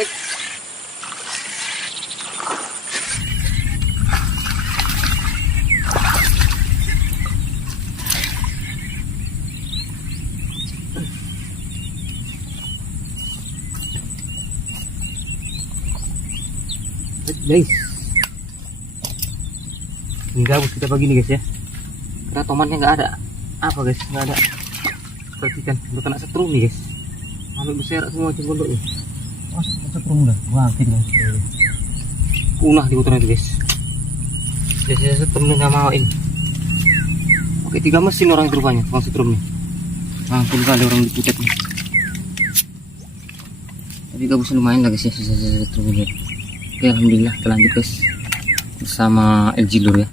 Guys, gabus kita pagi nih guys ya, karena tomatnya nggak ada apa guys, nggak ada. Perhatikan udah kena setrum nih guys, sampai berserak semua cembondoknya. Oh, setrum udah bangkit guys, punah di kotoran itu guys. Biasanya setrum nggak mau ini, oke 3 mesin orang itu rupanya tukang setrum nih. Ampun kali orang diputet nih. Tapi gabusnya lumayan lah guys ya, sisa-sisa setrum ini. Oke, alhamdulillah terlanjut guys bersama LG Lur ya.